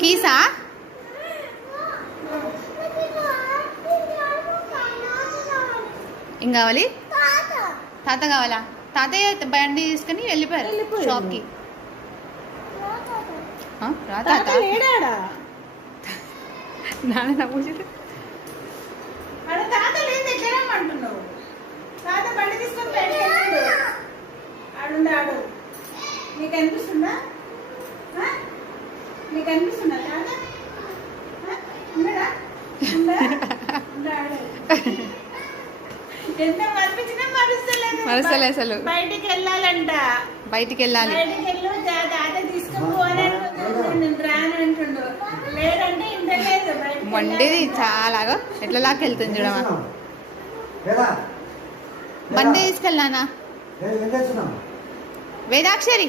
కీసా? ఏం కావాలి? తాత కావాలా? తాతయ్య బండి తీసుకుని వెళ్ళిపోయారు షాప్కి. రా తాత. నాన్న నవ్వు. తాత లేదు ఎట్లా రమ్మంటున్నావు? తాత బండి తీసుకొని బయటకు వెళ్ళాడు. ఆడు నీకు అనిపిస్తుందా? నీకు అనిపిస్తుందా తాత? ఉన్నాడా? ఎంత మరిపించినా మరుసలే అసలు. బయటికి వెళ్ళాలంట. బయటికి వెళ్ళాలి. బయటికి వెళ్ళు తాత తీసుకొని పోవాలని రాను అంటుండు. లేదంటే ఇంత లేదు. బండిది చాలా ఎట్లా లాక్కెళ్తుంది చూడమా. బండి తీసుకెళ్ళానా? వేదాక్షరి